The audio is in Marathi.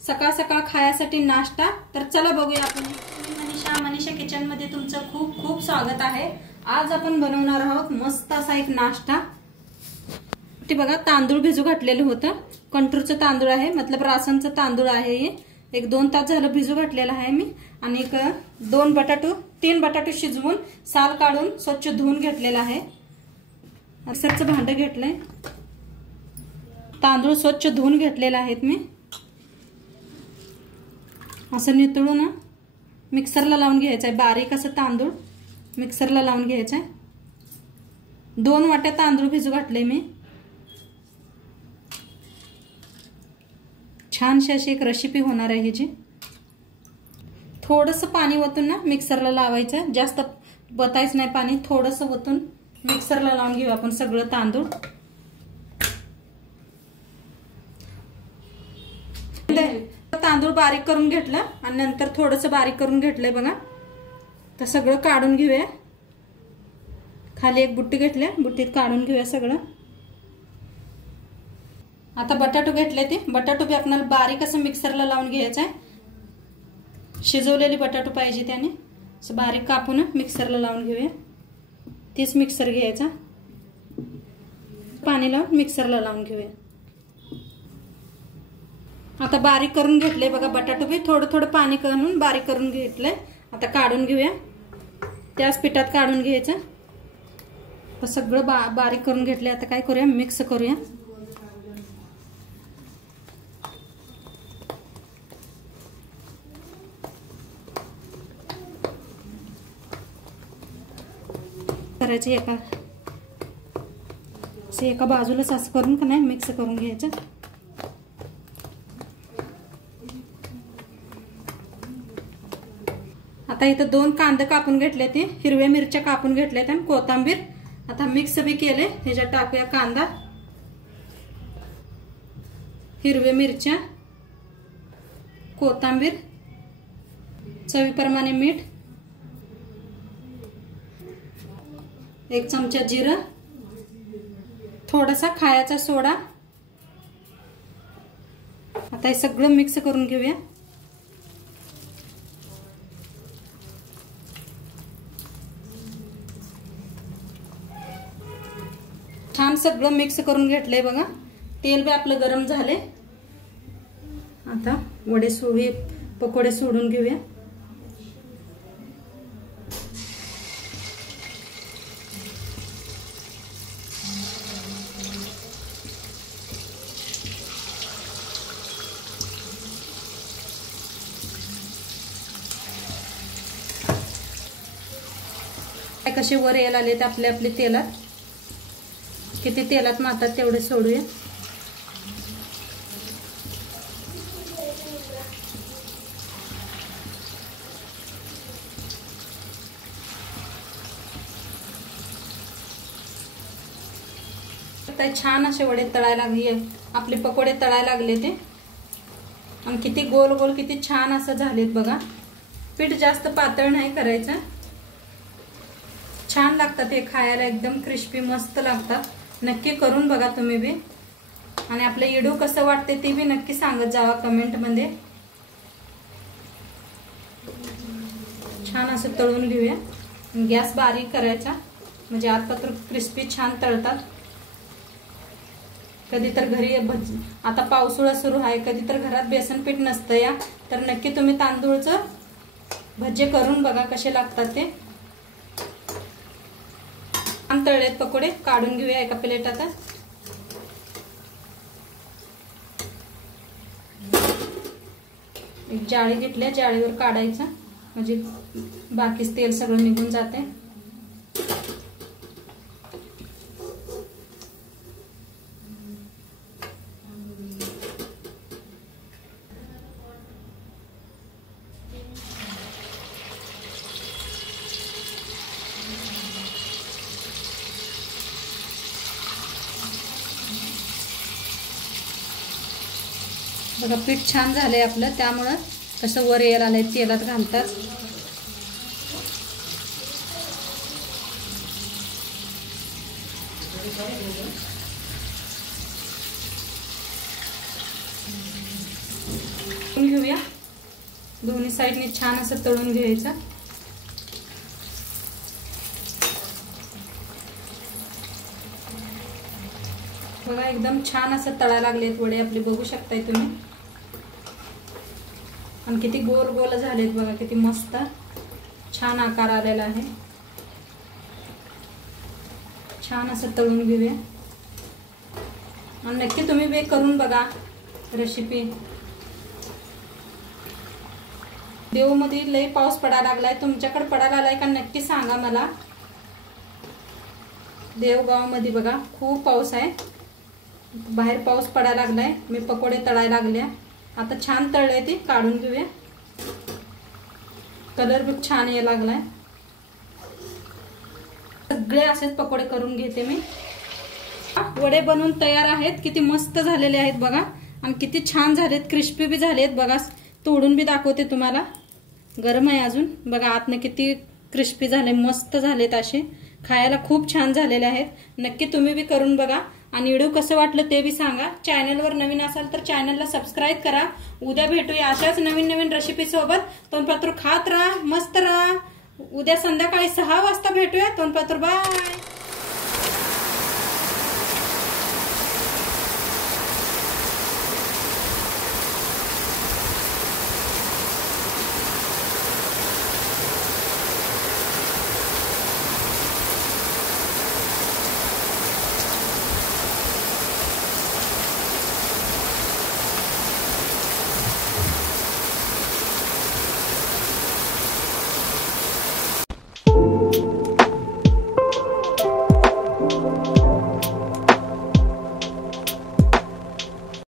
सकाळ सकाळ खाण्यासाठी नाश्ता। तर चला बघूया आपण। मनीषा किचन मध्ये तुमचं खूप खूप स्वागत आहे। आज आपण बनवणार आहोत मस्त असा एक नाश्ता। ते बघा तांदूळ भिजू घातलेलं होतं, कंट्रोलचं तांदूळ आहे, मतलब राशनचं तांदूळ आहे हे। एक 2 तास झालं भिजू घातलेलं आहे मी। आणि एक 3 बटाटो शिजवून साल काढून स्वच्छ धुवून घेतलेला आहे। मिक्सरचं भांडं घेतलंय, तांदूळ स्वच्छ धुवून घेतलेले आहेत मी। असं नितळून मिक्सरला लावून घ्यायचंय, बारीक असं तांदूळ मिक्सरला लावून घ्यायचंय। 2 वाट्या तांदूळ भिजू घातले मी। छानशी अशी एक रेसिपी होणार आहे ह्याची। थोडंसं पाणी ओतून ना मिक्सरला लावायचं, जास्त बतायचं नाही पाणी, थोडंसं ओतून मिक्सरला लावून घेऊ आपण सगळं तांदूळ। तांदूळ बारीक करून घेतलं आणि नंतर थोडंसं बारीक करून घेतलंय बघा। तर सगळं काढून घेऊया, खाली एक बुट्टी घेतली, बुट्टीत काढून घेऊया सगळं। आता बटाटो घेतले, ते बटाटो बी आपल्याला बारीक असं मिक्सरला लावून घ्यायचं आहे। शिजवलेली बटाटो पाहिजे, त्याने असं बारीक कापून मिक्सरला लावून घेऊया। तेच मिक्सर घ्यायचा, पाणी लावून मिक्सरला लावून घेऊया। आता बारीक करून घेतले बघा बटाटो बी, थोडं थोडं पाणी करून बारीक करून घेतलंय। आता काढून घेऊया, त्याच पिठात काढून घ्यायचं। सगळं बारीक करून घेतले। आता काय करूया, मिक्स करूया। करायचे एका बाजूलाच असं करून का नाही मिक्स करून घ्यायचं। आता इथं 2 कांदे कापून घेतले, ते हिरव्या मिरच्या कापून घेतल्यात आणि कोथिंबीर। आता मिक्स बी केले, ह्याच्यात टाकूया कांदा, हिरव्या मिरच्या, कोथिंबीर, चवीप्रमाणे मीठ, 1 चमचा जिरं, थोडासा खायचा सोडा। आता हे सगळं मिक्स करून घेऊया। छान सगळं मिक्स करून घेतलंय बघा। तेल बी आपलं गरम झाले। आता पकोडे सोडून घेऊया। कसे वर यायला आलेत आपले आपले तेलात, किती तेलात मारतात तेवढे सोडूया। छान असे वडे तळायला लागले, आपले पकोडे तळायला लागले ते, आणि किती गोल गोल किती छान असं झालेत बघा। पीठ जास्त पातळ नाही करायचं, छान लागतात हे खायला, एकदम क्रिस्पी मस्त लागतात। नक्की करून बघा तुम्ही बी, आणि आपलं व्हिडिओ कसं वाटते ते बी नक्की सांगत जावा कमेंट मध्ये। छान असं तळून घेऊया, गॅस बारीक करायचा म्हणजे आतपात्र क्रिस्पी छान तळतात। कधी तर घरी आता पावसाळा सुरू आहे, कधी तर घरात बेसन पीठ नसतं या, तर नक्की तुम्ही तांदूळचं भजे करून बघा कसे लागतात ते। तळलेत पकोडे काढून घेऊया एका प्लेटात। एक जाळी घेतल्या, जाळीवर काढायचं म्हणजे बाकीच तेल सगळं निघून जाते। बघा पीठ छान झालंय आपलं, त्यामुळे कसं वर यायला आलंय तेलात घालतात। घेऊया, दोन्ही साईडने छान असं तळून घ्यायचं। बघा एकदम छान असं तळायला लागलेत वडे आपले, बघू शकताय तुम्ही। आणि किती गोल गोल झालेत बघा, किती मस्त छान आकार आलेला आहे। छान असं तळून घेऊया आणि नक्की तुम्ही बे करून बघा रेसिपी। देवमध्ये लय पाऊस पडायला लागलाय, तुमच्याकडे पडायला आलाय का नक्की सांगा मला। देवगाव मध्ये बघा खूप पाऊस आहे, बाहेर पाऊस पडायला लागलाय। मी पकोडे तळायला लागल्या, आता छान तळले ते काढून घेऊया। कलर भी छान यायला लागलाय। सगळे असेच पकोडे करून घेते मी। वडे बनवून तयार आहेत, किती मस्त झालेले आहेत बघा आणि किती छान झालेत, क्रिस्पी भी झालेत बघा। तोडून भी दाखवते तुम्हाला, गरम आहे अजून। बघा आतने किती क्रिस्पी झाले, मस्त झालेत असे, खायला खूप छान झालेले आहेत। नक्की तुम्ही भी करून बघा आणि व्हिडिओ कसं वाटलं ते भी सांगा। चॅनलवर नवीन असाल तर चॅनलला सबस्क्राईब करा। उद्या भेटूया अशाच नवीन नवीन रेसिपी सोबत। तोंडपात्र खात राहा, मस्त राहा। उद्या संध्याकाळी 6 वाजता भेटूया। तोंडपात्र बाय।